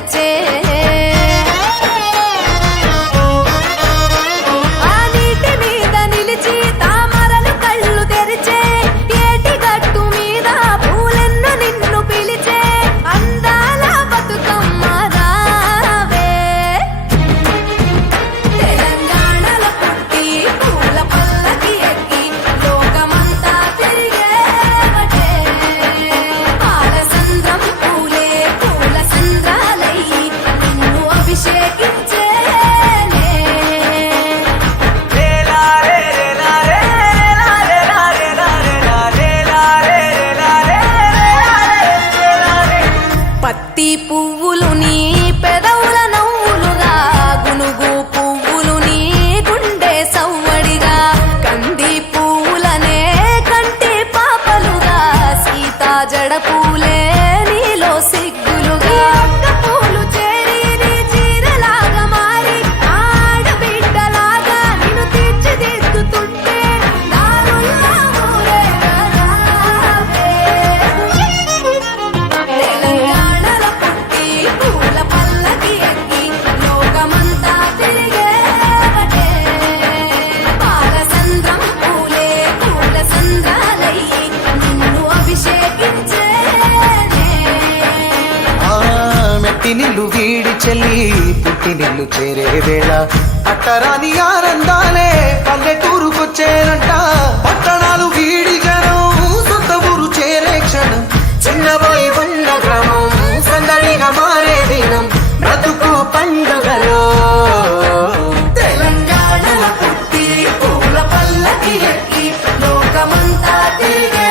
తెచ్చే పువ్వులు నీ పెదవుల నవ్వులుగా గునుగు పువ్వులు నీ గుండె సవ్వడిగా కంది పువ్వులనే కంటి పాపలుగా సీతా జడ పూలే నీలో సిగ్గులుగా పూలు చేరి నీ చీరలాగా మారి ఆడబిడ్డలాగా నిన్ను తీర్చిదిద్దుతుంటే దారుల్లా ఊరే నిల్లు వీడి చెల్లి పుట్టి నిల్లు చేరే వేళ అట్టరాని ఆనందాలే పల్లెటూరుకొచ్చేనంట పట్టణాలు వీడి జనం సొంత ఊరు చేరే క్షణం చిన్నబోయి బండ గ్రామం సందడిగా మారే దినం బ్రతుకు పండుగలో తెలంగాణలో పుట్టి పూల పల్లకి ఎక్కి లోకమంతా తిరిగే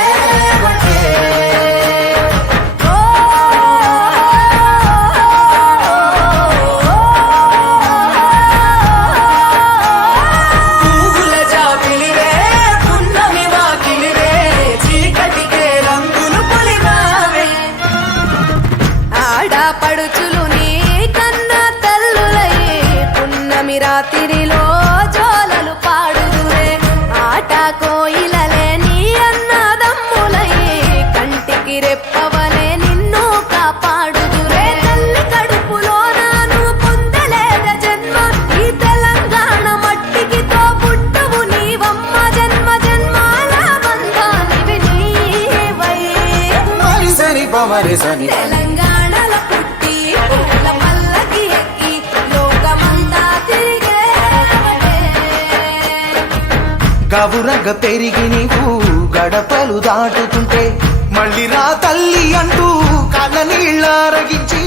పడుచులు నీ కన్న తల్లులయ్యే పున్నమి రాత్రిలో జోలలు పాడుదురే ఆట కోయిలలే నీ అన్నదమ్ములయ్యే కంటికి రెప్పవలే నిన్ను కాపాడుదురే తల్లి కడుపులో నాను పొందలేద జన్మ ఈ తెలంగాణ మట్టికి తో పుట్టవు నీవమ్మ జన్మ జన్మాల బంధానివి నీవై మరిసరి పమరిసని తెలంగాణలో పుట్టి పూల పల్లకి ఎక్కి లోకమంతా తిరిగే గవురగ పెరిగి నీవు గడపలు దాటుతుంటే మళ్ళీ రా తల్లి అంటూ కళ్ళ నీళ్ళ రగించి